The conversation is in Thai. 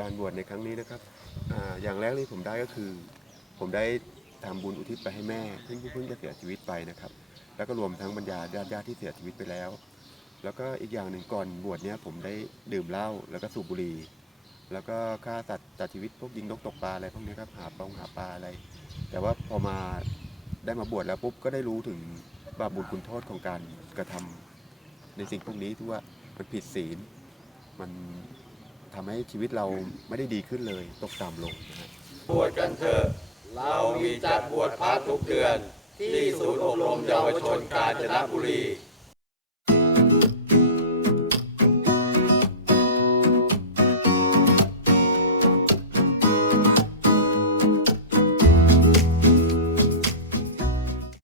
การบวชในครั้งนี้นะครับอาอย่างแรกที่ผมได้ก็คือ ผมได้ทำบุญอุทิศไปให้แม่ซึ่งเพิ่งจะเสียชีวิตไปนะครับ แล้วก็รวมทั้งบรรดาญาติญาติที่เสียชีวิตไปแล้ว แล้วก็อีกอย่างหนึ่งก่อนบวชเนี้ยผมได้ดื่มเหล้าแล้วก็สูบบุหรี่แล้วก็ฆ่าสัตว์ตัดชีวิตพวกยิงนกตกปลาอะไรพวกนี้ครับหาปลาหาปลาอะไร แต่ว่าพอมาได้มาบวชแล้วปุ๊บก็ได้รู้ถึงบาปบุญคุณโทษของการกระทำในสิ่งพวกนี้ที่ว่ามันผิดศีลมัน ทำให้ชีวิตเราไม่ได้ดีขึ้นเลยตกต่ำลงนะฮะบวชกันเถอะเรามีจัดบวชพระทุกเดือน ที่ศูนย์อบรมเยาวชนกาญจนบุรี